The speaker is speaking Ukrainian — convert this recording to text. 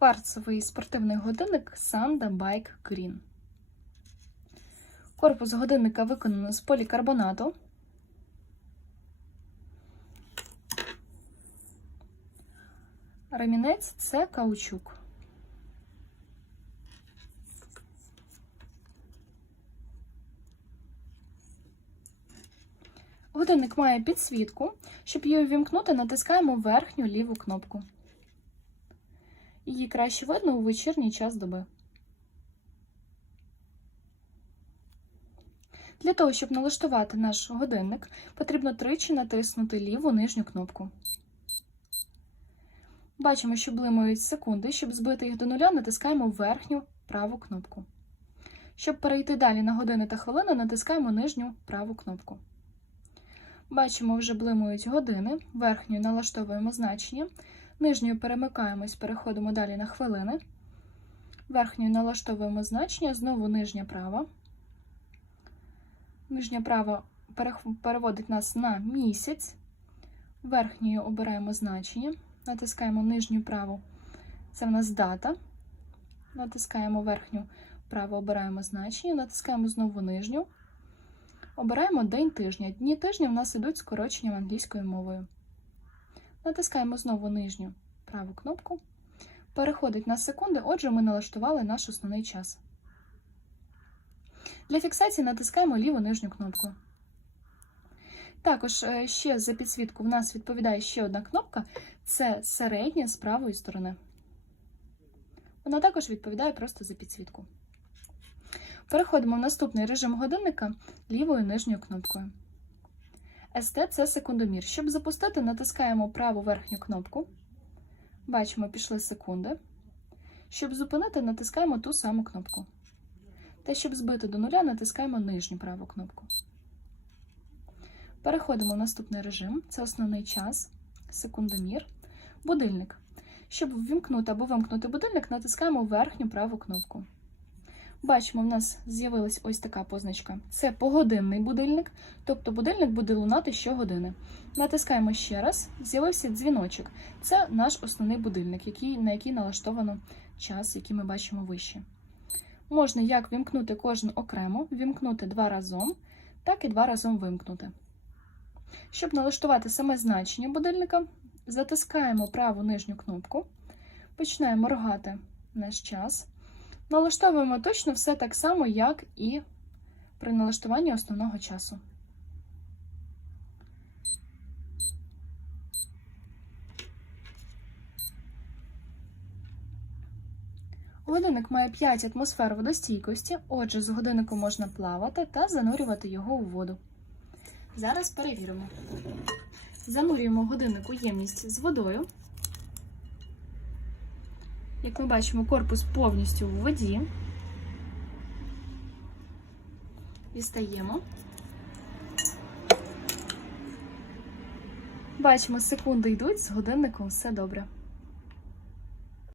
кварцевий спортивний годинник Sanda Bike Green. Корпус годинника виконано з полікарбонату. Ремінець це каучук. Годинник має підсвітку. Щоб її увімкнути, натискаємо верхню ліву кнопку. Її краще видно у вечірній час доби. Для того, щоб налаштувати наш годинник, потрібно тричі натиснути ліву нижню кнопку. Бачимо, що блимають секунди. Щоб збити їх до нуля, натискаємо верхню праву кнопку. Щоб перейти далі на години та хвилини, натискаємо нижню праву кнопку. Бачимо, вже блимають години. Верхньою налаштовуємо значення. Нижньою перемикаємось, переходимо далі на хвилини. Верхньою налаштовуємо значення, знову нижня права. Нижня права переводить нас на місяць. Верхньою обираємо значення. Натискаємо нижню праву. Це в нас дата. Натискаємо верхню праву, обираємо значення, натискаємо знову нижню. Обираємо день тижня. Дні тижня в нас ідуть скороченням англійською мовою. Натискаємо знову нижню праву кнопку. Переходить на секунди, отже, ми налаштували наш основний час. Для фіксації натискаємо ліву нижню кнопку. Також е, ще за підсвітку в нас відповідає ще одна кнопка це середня з правої сторони. Вона також відповідає просто за підсвітку. Переходимо в наступний режим годинника лівою нижньою кнопкою. СТ це секундомір. Щоб запустити, натискаємо праву верхню кнопку. Бачимо, пішли секунди. Щоб зупинити, натискаємо ту саму кнопку. Та щоб збити до нуля, натискаємо нижню праву кнопку. Переходимо в наступний режим це основний час, секундомір, будильник. Щоб ввімкнути або вимкнути будильник, натискаємо верхню праву кнопку. Бачимо, в нас з'явилась ось така позначка. Це погодинний будильник, тобто будильник буде лунати щогодини. Натискаємо ще раз, з'явився дзвіночок. Це наш основний будильник, який, на який налаштовано час, який ми бачимо вище. Можна як вімкнути кожен окремо, вімкнути два разом, так і два разом вимкнути. Щоб налаштувати саме значення будильника, затискаємо праву нижню кнопку, починаємо моргати наш час. Налаштовуємо точно все так само, як і при налаштуванні основного часу. Годинник має 5 атмосфер водостійкості, отже, з годинником можна плавати та занурювати його у воду. Зараз перевіримо. Занурюємо годинник у ємність з водою. Як ми бачимо, корпус повністю в воді. Дістаємо. Бачимо, секунди йдуть, з годинником все добре.